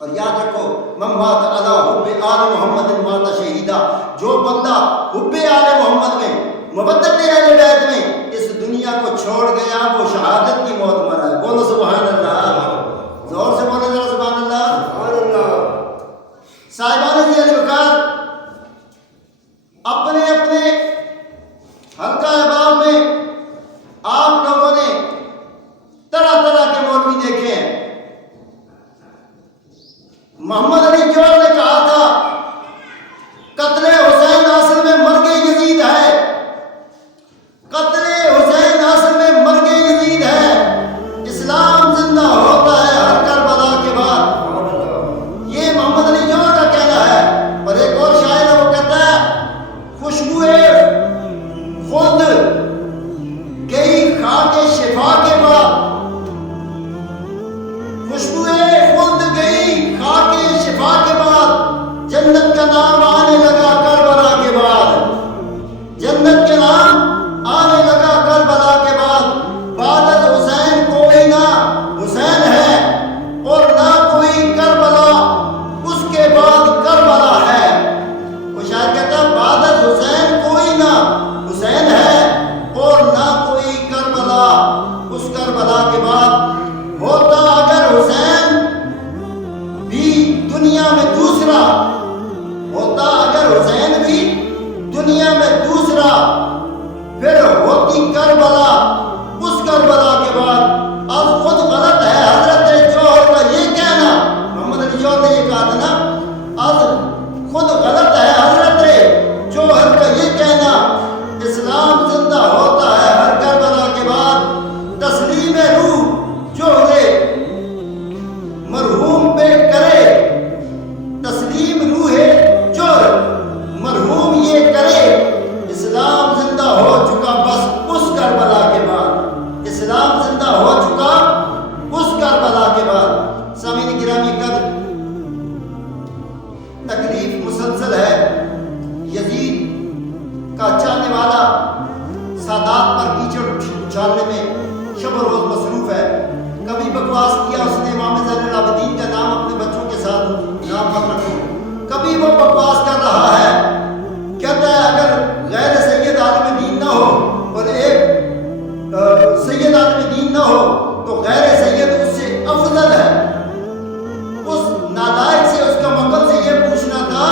اور یاد رکھو من مات علی حب آل محمد مات شہیدہ، جو بندہ حب آل محمد میں محبت اہل بیت میں اس دنیا کو چھوڑ گیا وہ شہادت کی موت مرا ہے۔ بولو سبحان اللہ، زور سے بولو ذرا سبحان اللہ۔ سبحان اللہ۔ صاحبان ذی الوقار اپنے اپنے حلقہ احباب میں آپ لوگوں نے طرح طرح کے مولوی دیکھے ہیں۔ محمد علی جوہر نے کہا تھا قتل حسین اصل میں مرگ یزید ہے، قتل حسین اصل میں مرگ یزید ہے، اسلام زندہ ہوتا ہے ہر کربلا کے بعد۔ یہ محمد علی جوہر کا کہنا ہے۔ اور ایک اور شاعر ہے وہ کہتا ہے خوشبوئے خود گئی خاک شفا کے بعد، خوشبوئے خود گئی خاک شفا کے بعد، جنت کا نام آنے لگا کربلا کے بعد، جنت کے نام آنے لگا کربلا کے بعد، بعد از حسین کوئی نہ حسین ہے اور نہ کوئی کربلا اس کے بعد کربلا ہے۔ وہ شاعر کہتا ہے بعد از حسین کوئی نہ حسین ہے اور نہ کوئی کربلا اس کربلا کے بعد۔ ہوتا اگر حسین بھی دنیا میں دوسرا، ہوتا اگر حسین بھی دنیا میں دوسرا، پھر ہوتی کربلا اس کربلا کے بعد۔ اب خود غلط ہے حضرت جوہر کا یہ کہنا، محمد علی جوہر نے یہ کہا تھا نا، اب خود غلط ہے حضرت جوہر کا یہ کہنا اسلام زندہ ہوتا ہے ہر کربلا کے بعد۔ تسلیم روح جوہر مرحوم پہ کرے، تسلیم روح جوہر مرحوم یہ کرے، اسلام زندہ ہو چکا بس اس کربلا کے بعد، اسلام زندہ ہو چکا اس کربلا کے بعد۔ سامعین گرامی قدر، تکلیف مسلسل ہے۔ یزید کا چاہنے والا سادات پر کیچڑ اچھالنے میں شب و روز مصروف ہے۔ کبھی بکواس کیا اس نے امام زین العابدین کا نام اپنے بچوں کے ساتھ نام مت رکھو، کبھی وہ بکواس کر رہا ہے، کہتا ہے اگر غیر سید عالم دین نہ ہو اور ایک سید عالم دین نہ ہو تو غیر سید اس سے افضل ہے۔ اس نالائق سے اس کا مقل سے یہ پوچھنا تھا،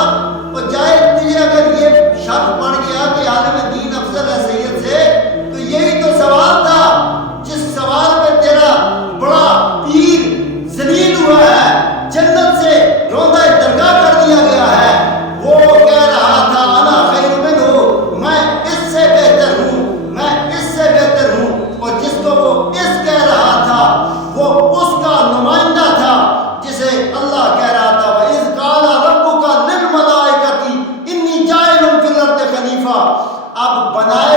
اور جائے تجھے اگر یہ شک پڑ گیا کہ عالم دین افضل ہے سید سے، تو یہی تو سوال تھا جس سوال پہ تیرا بڑا پیر ذلیل ہوا ہے، جنت سے روندہ درگاہ کر دیا گیا ہے۔ وہ کہہ رہا تھا انا خیر منہ، میں اس سے بہتر ہوں، میں اس سے بہتر ہوں، اور جس کو وہ اس کہہ رہا تھا وہ اس کا نمائندہ تھا جسے اللہ کہہ رہا تھا وَإِذْ قَالَ رَبُّكَ لِلْمَلَائِكَةِ إِنِّي جَاعِلٌ فِي الْأَرْضِ خَلِيفَةً۔ اب بنائے